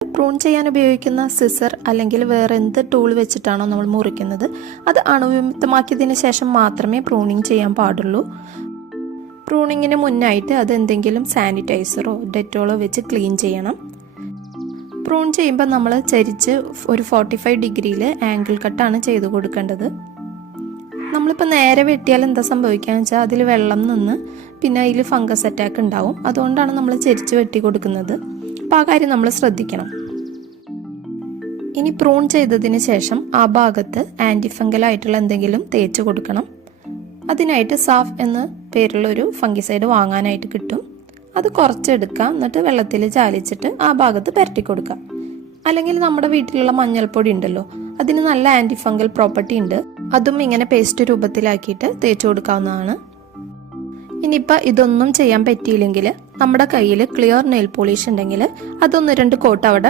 Prune ചെയ്യാൻ ഉപയോഗിക്കുന്ന scissor അല്ലെങ്കിൽ വേറെ എന്ത് ടൂൾ വെച്ചിട്ടാണോ നമ്മൾ മുറിക്കുന്നത് അത് അണുവിമുക്തമാക്കിയതിന് ശേഷം മാത്രമേ പ്രൂണിങ് ചെയ്യാൻ പാടുള്ളൂ. പ്രൂണിങ്ങിന് മുന്നായിട്ട് അത് എന്തെങ്കിലും സാനിറ്റൈസറോ ഡെറ്റോളോ വെച്ച് ക്ലീൻ ചെയ്യണം. പ്രൂൺ ചെയ്യുമ്പോൾ നമ്മൾ ചരിച്ച് ഒരു 45 ഡിഗ്രിയിൽ ആംഗിൾ കട്ടാണ് ചെയ്ത് കൊടുക്കേണ്ടത്. നമ്മളിപ്പോൾ നേരെ വെട്ടിയാൽ എന്താ സംഭവിക്കുകയെന്ന് വെച്ചാൽ അതിൽ വെള്ളം നിന്ന് പിന്നെ അതിൽ ഫംഗസ് അറ്റാക്ക് ഉണ്ടാവും. അതുകൊണ്ടാണ് നമ്മൾ ചരിച്ച് വെട്ടി കൊടുക്കുന്നത്. അപ്പോൾ ആ കാര്യം നമ്മൾ ശ്രദ്ധിക്കണം. ഇനി പ്രൂൺ ചെയ്തതിന് ശേഷം ആ ഭാഗത്ത് ആൻറ്റിഫംഗലായിട്ടുള്ള എന്തെങ്കിലും തേച്ച് കൊടുക്കണം. അതിനായിട്ട് സാഫ് എന്ന പേരുള്ളൊരു ഫംഗിസൈഡ് വാങ്ങാനായിട്ട് കിട്ടും. അത് കുറച്ചെടുക്കുക, എന്നിട്ട് വെള്ളത്തിൽ ചാലിച്ചിട്ട് ആ ഭാഗത്ത് പുരട്ടി കൊടുക്കുക. അല്ലെങ്കിൽ നമ്മുടെ വീട്ടിലുള്ള മഞ്ഞൾപ്പൊടി ഉണ്ടല്ലോ, അതിന് നല്ല ആൻറ്റിഫംഗൽ പ്രോപ്പർട്ടി ഉണ്ട്. അതും ഇങ്ങനെ പേസ്റ്റ് രൂപത്തിലാക്കിയിട്ട് തേച്ച് കൊടുക്കാവുന്നതാണ്. ഇനിയിപ്പോൾ ഇതൊന്നും ചെയ്യാൻ പറ്റിയില്ലെങ്കിൽ നമ്മുടെ കയ്യിൽ ക്ലിയർ നെയിൽ പോളിഷ് ഉണ്ടെങ്കിൽ അതൊന്ന് 2 കോട്ട് അവിടെ